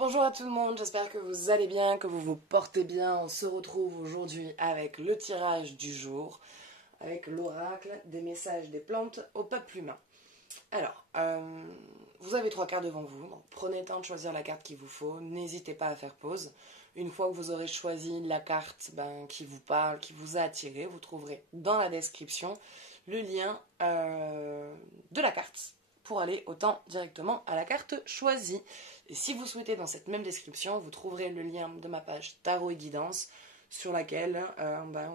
Bonjour à tout le monde, j'espère que vous allez bien, que vous vous portez bien. On se retrouve aujourd'hui avec le tirage du jour, avec l'oracle des messages des plantes au peuple humain. Alors, vous avez 3 cartes devant vous, donc prenez le temps de choisir la carte qu'il vous faut, n'hésitez pas à faire pause. Une fois que vous aurez choisi la carte qui vous parle, qui vous a attiré, vous trouverez dans la description le lien de la carte pour aller autant directement à la carte choisie. Et si vous souhaitez, dans cette même description, vous trouverez le lien de ma page Tarot et Guidance sur laquelle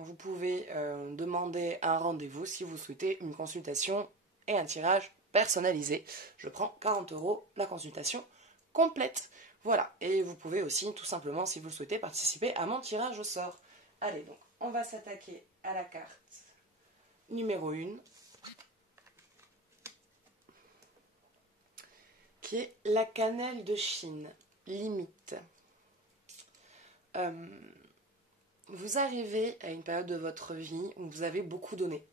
vous pouvez demander un rendez-vous si vous souhaitez une consultation et un tirage personnalisé. Je prends 40 € la consultation complète. Voilà, et vous pouvez aussi tout simplement, si vous le souhaitez, participer à mon tirage au sort. Allez, donc, on va s'attaquer à la carte numéro 1, qui est la cannelle de Chine, limite. Vous arrivez à une période de votre vie où vous avez beaucoup donné.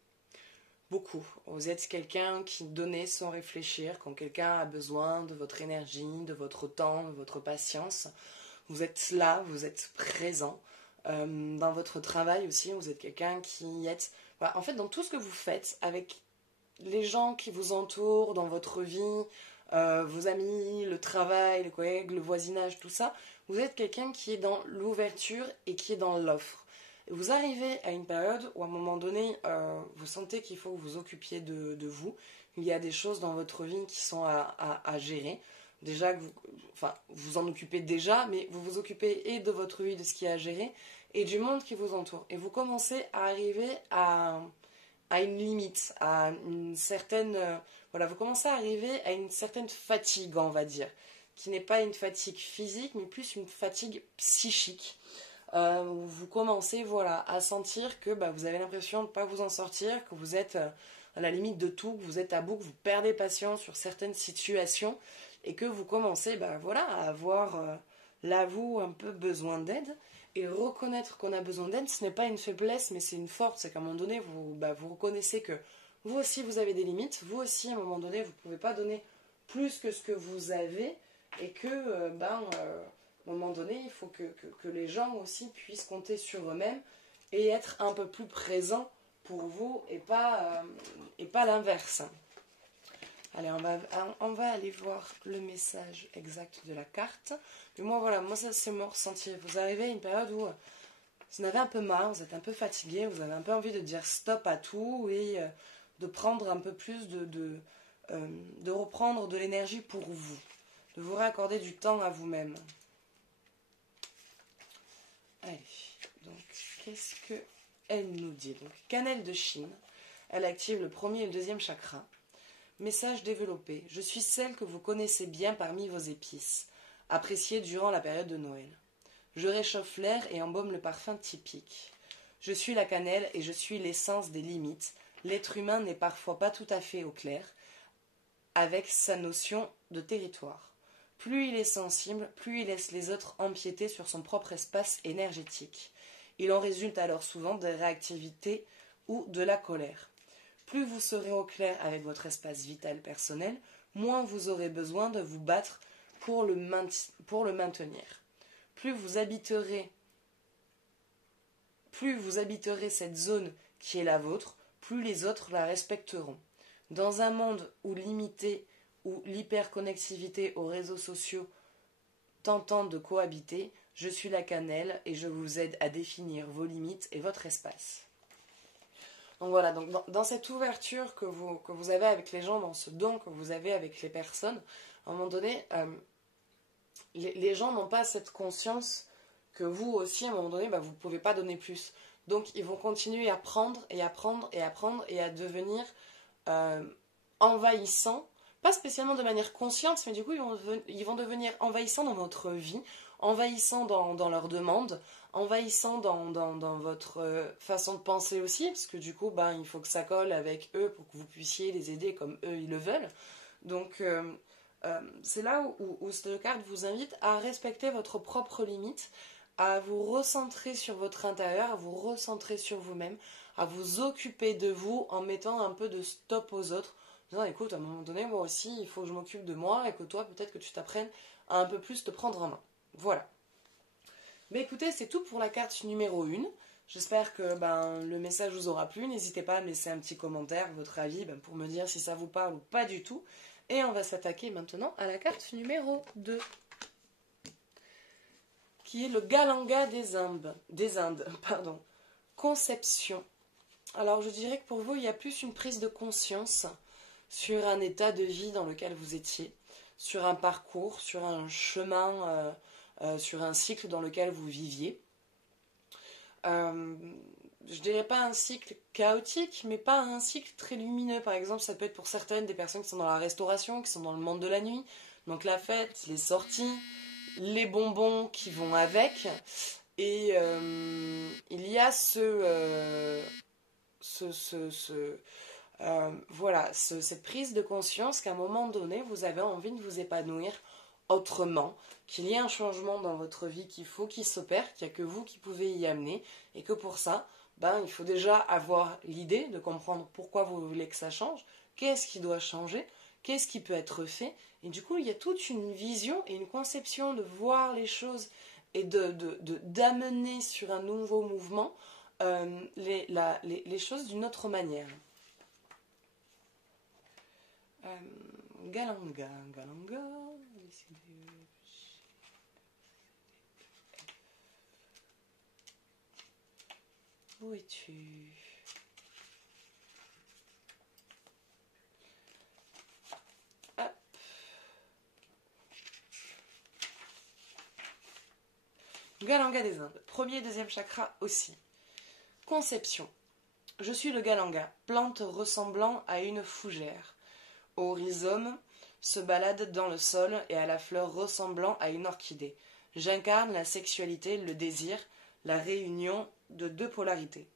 Beaucoup. Vous êtes quelqu'un qui donnait sans réfléchir, quand quelqu'un a besoin de votre énergie, de votre temps, de votre patience. Vous êtes là, vous êtes présent. Dans votre travail aussi, vous êtes quelqu'un qui est... Voilà, en fait, dans tout ce que vous faites, avec les gens qui vous entourent, dans votre vie, vos amis, le travail, les collègues, le voisinage, tout ça, vous êtes quelqu'un qui est dans l'ouverture et qui est dans l'offre. Et vous arrivez à une période où à un moment donné, vous sentez qu'il faut que vous occupiez de vous. Il y a des choses dans votre vie qui sont à gérer. Déjà, vous en occupez déjà, mais vous vous occupez et de votre vie, de ce qui est à gérer, et du monde qui vous entoure. Et vous commencez à arriver à une limite, à une certaine... vous commencez à arriver à une certaine fatigue, on va dire, qui n'est pas une fatigue physique, mais plus une fatigue psychique. Vous commencez à sentir que vous avez l'impression de ne pas vous en sortir, que vous êtes à la limite de tout, que vous êtes à bout, que vous perdez patience sur certaines situations, et que vous commencez à avoir là vous un peu besoin d'aide. Et reconnaître qu'on a besoin d'aide, ce n'est pas une faiblesse, mais c'est une force. C'est qu'à un moment donné, vous reconnaissez que vous aussi, vous avez des limites. Vous aussi, à un moment donné, vous ne pouvez pas donner plus que ce que vous avez. Et que, à un moment donné, il faut que les gens aussi puissent compter sur eux-mêmes et être un peu plus présents pour vous et pas l'inverse. Allez, on va aller voir le message exact de la carte. Mais moi ça c'est mon ressenti. Vous arrivez à une période où vous en avez un peu marre, vous êtes un peu fatigué, vous avez un peu envie de dire stop à tout et de prendre un peu plus de reprendre de l'énergie pour vous, de vous raccorder du temps à vous-même. Allez, donc qu'est-ce qu'elle nous dit? Donc, cannelle de Chine, elle active le premier et le deuxième chakra. Message développé. Je suis celle que vous connaissez bien parmi vos épices, appréciée durant la période de Noël. Je réchauffe l'air et embaume le parfum typique. Je suis la cannelle et je suis l'essence des limites. L'être humain n'est parfois pas tout à fait au clair avec sa notion de territoire. Plus il est sensible, plus il laisse les autres empiéter sur son propre espace énergétique. Il en résulte alors souvent de réactivité ou de la colère. Plus vous serez au clair avec votre espace vital personnel, moins vous aurez besoin de vous battre pour le maintenir. Plus vous habiterez cette zone qui est la vôtre, plus les autres la respecteront. Dans un monde où l'hyperconnectivité aux réseaux sociaux tentant de cohabiter, je suis la cannelle et je vous aide à définir vos limites et votre espace. Donc voilà, dans cette ouverture que vous avez avec les gens, dans ce don que vous avez avec les personnes, à un moment donné, les gens n'ont pas cette conscience que vous aussi, à un moment donné, vous ne pouvez pas donner plus. Donc ils vont continuer à prendre et à prendre et à prendre et à devenir envahissants, pas spécialement de manière consciente, mais du coup ils vont devenir envahissants dans votre vie, envahissants dans leurs demandes, envahissants dans votre façon de penser aussi, parce que du coup il faut que ça colle avec eux pour que vous puissiez les aider comme eux ils le veulent. Donc c'est là où cette carte vous invite à respecter votre propre limite, à vous recentrer sur votre intérieur, à vous recentrer sur vous-même, à vous occuper de vous en mettant un peu de stop aux autres. En disant, écoute, à un moment donné, moi aussi, il faut que je m'occupe de moi et que toi, peut-être que tu t'apprennes à un peu plus te prendre en main. Voilà. Mais écoutez, c'est tout pour la carte numéro 1. J'espère que le message vous aura plu. N'hésitez pas à me laisser un petit commentaire, votre avis, pour me dire si ça vous parle ou pas du tout. Et on va s'attaquer maintenant à la carte numéro 2, qui est le Galanga des Indes. Conception. Alors je dirais que pour vous, il y a plus une prise de conscience sur un état de vie dans lequel vous étiez, sur un parcours, sur un chemin, sur un cycle dans lequel vous viviez. Je dirais pas un cycle chaotique, mais pas un cycle très lumineux. Par exemple, ça peut être pour certaines des personnes qui sont dans la restauration, qui sont dans le monde de la nuit. Donc la fête, les sorties, les bonbons qui vont avec. Et il y a cette prise de conscience qu'à un moment donné, vous avez envie de vous épanouir autrement, qu'il y ait un changement dans votre vie qu'il faut qu'il s'opère, qu'il n'y a que vous qui pouvez y amener, et que pour ça, il faut déjà avoir l'idée de comprendre pourquoi vous voulez que ça change, qu'est-ce qui doit changer, qu'est-ce qui peut être fait, et du coup, il y a toute une vision et une conception de voir les choses et d'amener sur un nouveau mouvement les choses d'une autre manière. Galanga. Où es-tu? Hop. Galanga des Indes. Premier et deuxième chakra aussi. Conception. Je suis le Galanga, plante ressemblant à une fougère. Au rhizome se balade dans le sol et à la fleur ressemblant à une orchidée. J'incarne la sexualité, le désir, la réunion de deux polarités,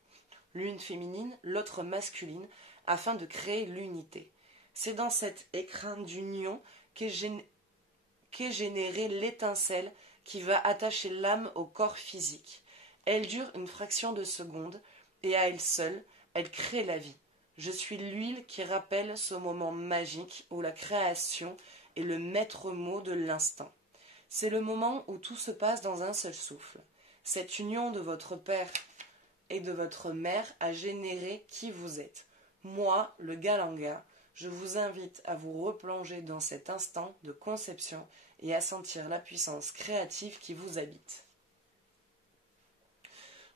l'une féminine, l'autre masculine, afin de créer l'unité. C'est dans cet écrin d'union qu'est générée l'étincelle qui va attacher l'âme au corps physique. Elle dure une fraction de seconde, et à elle seule, elle crée la vie. Je suis l'huile qui rappelle ce moment magique où la création est le maître mot de l'instant. C'est le moment où tout se passe dans un seul souffle. Cette union de votre père et de votre mère a généré qui vous êtes. Moi, le Galanga, je vous invite à vous replonger dans cet instant de conception et à sentir la puissance créative qui vous habite.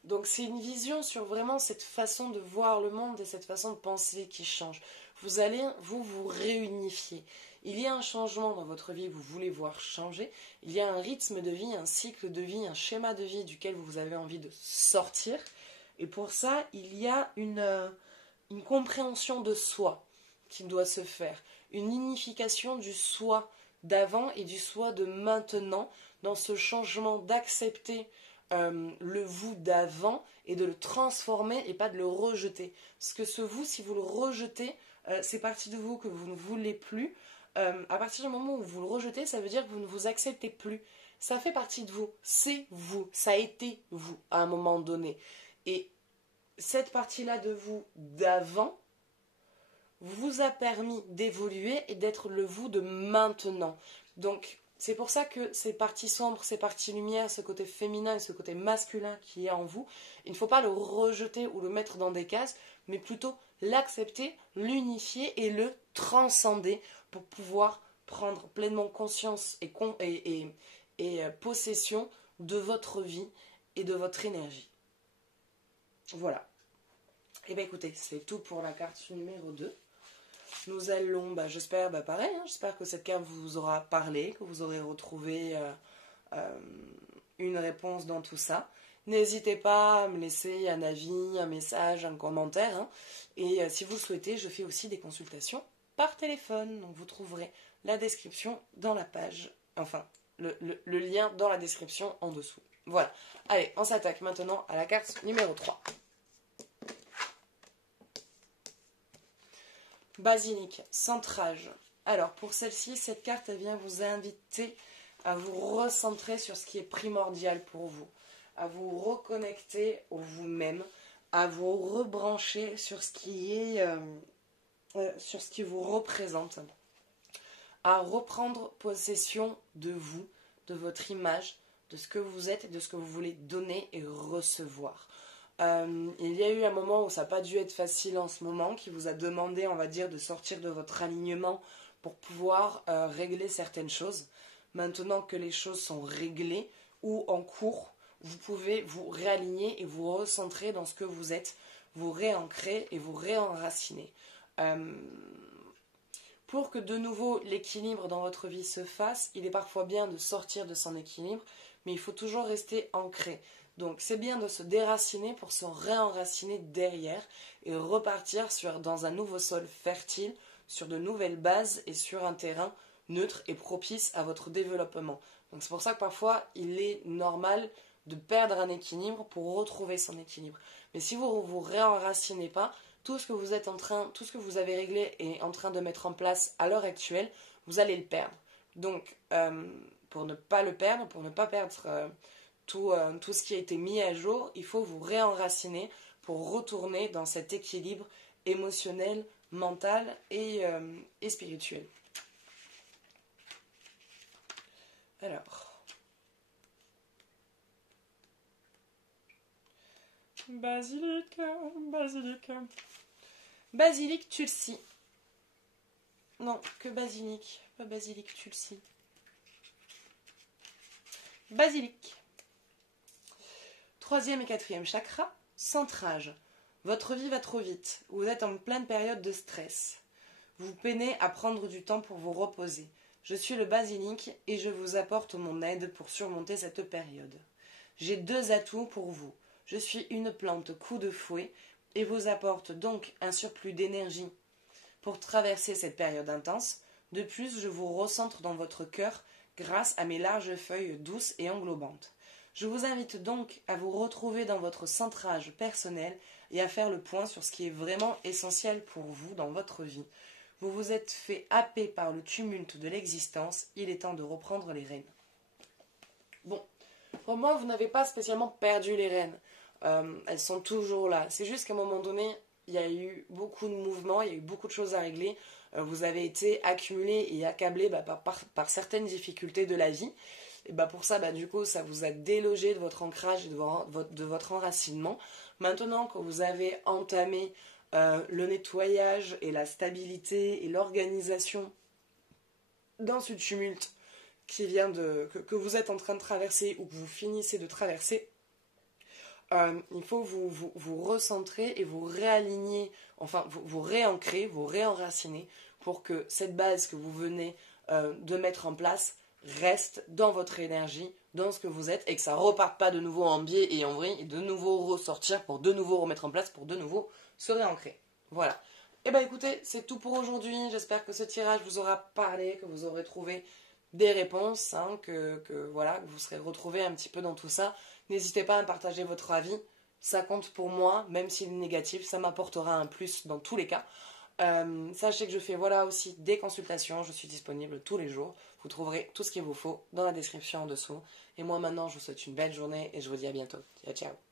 Donc c'est une vision sur vraiment cette façon de voir le monde et cette façon de penser qui change. Vous allez vous réunifier. Il y a un changement dans votre vie que vous voulez voir changer. Il y a un rythme de vie, un cycle de vie, un schéma de vie duquel vous avez envie de sortir. Et pour ça, il y a une compréhension de soi qui doit se faire. Une unification du soi d'avant et du soi de maintenant dans ce changement d'accepter le vous d'avant et de le transformer et pas de le rejeter. Parce que ce vous, si vous le rejetez, c'est partie de vous que vous ne voulez plus. À partir du moment où vous le rejetez, ça veut dire que vous ne vous acceptez plus. Ça fait partie de vous, c'est vous, ça a été vous à un moment donné. Et cette partie-là de vous d'avant vous a permis d'évoluer et d'être le vous de maintenant. Donc, c'est pour ça que ces parties sombres, ces parties lumière, ce côté féminin et ce côté masculin qui est en vous, il ne faut pas le rejeter ou le mettre dans des cases, mais plutôt l'accepter, l'unifier et le transcender pour pouvoir prendre pleinement conscience et possession de votre vie et de votre énergie. Voilà. Et bien écoutez, c'est tout pour la carte numéro 2. Nous allons, j'espère, pareil, j'espère que cette carte vous aura parlé, que vous aurez retrouvé une réponse dans tout ça. N'hésitez pas à me laisser un avis, un message, un commentaire. Et si vous le souhaitez, je fais aussi des consultations par téléphone. Donc vous trouverez la description dans la page, enfin, le lien dans la description en dessous. Voilà. Allez, on s'attaque maintenant à la carte numéro 3. Basilic, centrage. Alors, pour celle-ci, cette carte, elle vient vous inviter à vous recentrer sur ce qui est primordial pour vous, à vous reconnecter au vous-même, à vous rebrancher sur ce qui est, sur ce qui vous représente, à reprendre possession de vous, de votre image, de ce que vous êtes et de ce que vous voulez donner et recevoir. Il y a eu un moment où ça n'a pas dû être facile en ce moment, qui vous a demandé, on va dire, de sortir de votre alignement pour pouvoir régler certaines choses. Maintenant que les choses sont réglées ou en cours, vous pouvez vous réaligner et vous recentrer dans ce que vous êtes, vous réancrer et vous réenraciner. Pour que de nouveau l'équilibre dans votre vie se fasse, il est parfois bien de sortir de son équilibre, mais il faut toujours rester ancré. Donc c'est bien de se déraciner pour se réenraciner derrière et repartir dans un nouveau sol fertile, sur de nouvelles bases et sur un terrain neutre et propice à votre développement. Donc c'est pour ça que parfois il est normal de perdre un équilibre pour retrouver son équilibre. Mais si vous ne vous réenracinez pas, tout ce que vous avez réglé et en train de mettre en place à l'heure actuelle, vous allez le perdre. Donc pour ne pas le perdre, pour ne pas perdre tout ce qui a été mis à jour, il faut vous réenraciner pour retourner dans cet équilibre émotionnel, mental et spirituel. Alors, basilic, tulsi. Non, que basilic, pas basilic, tulsi. Basilic. 3e et 4e chakra, centrage. Votre vie va trop vite. Vous êtes en pleine période de stress. Vous peinez à prendre du temps pour vous reposer. Je suis le basilic et je vous apporte mon aide pour surmonter cette période. J'ai 2 atouts pour vous. Je suis une plante coup de fouet et vous apporte donc un surplus d'énergie pour traverser cette période intense. De plus, je vous recentre dans votre cœur grâce à mes larges feuilles douces et englobantes. Je vous invite donc à vous retrouver dans votre centrage personnel et à faire le point sur ce qui est vraiment essentiel pour vous dans votre vie. Vous vous êtes fait happer par le tumulte de l'existence, il est temps de reprendre les rênes. Bon, pour moi, vous n'avez pas spécialement perdu les rênes. Elles sont toujours là. C'est juste qu'à un moment donné, il y a eu beaucoup de mouvements, il y a eu beaucoup de choses à régler. Vous avez été accumulé et accablé par certaines difficultés de la vie. Et pour ça, du coup, ça vous a délogé de votre ancrage et de votre enracinement. Maintenant que vous avez entamé le nettoyage et la stabilité et l'organisation dans ce tumulte que vous êtes en train de traverser ou que vous finissez de traverser, il faut vous recentrer et vous réaligner, enfin vous réancrer, vous réenraciner pour que cette base que vous venez de mettre en place reste dans votre énergie, dans ce que vous êtes, et que ça reparte pas de nouveau en biais et en vrille, et de nouveau ressortir pour de nouveau remettre en place, pour de nouveau se réancrer. Voilà. Et écoutez, c'est tout pour aujourd'hui. J'espère que ce tirage vous aura parlé, que vous aurez trouvé des réponses, que vous serez retrouvés un petit peu dans tout ça. N'hésitez pas à partager votre avis, ça compte pour moi, même s'il est négatif, ça m'apportera un plus dans tous les cas. Sachez que je fais aussi des consultations, je suis disponible tous les jours. Vous trouverez tout ce qu'il vous faut dans la description en dessous. Et moi maintenant, je vous souhaite une belle journée et je vous dis à bientôt. Ciao, ciao.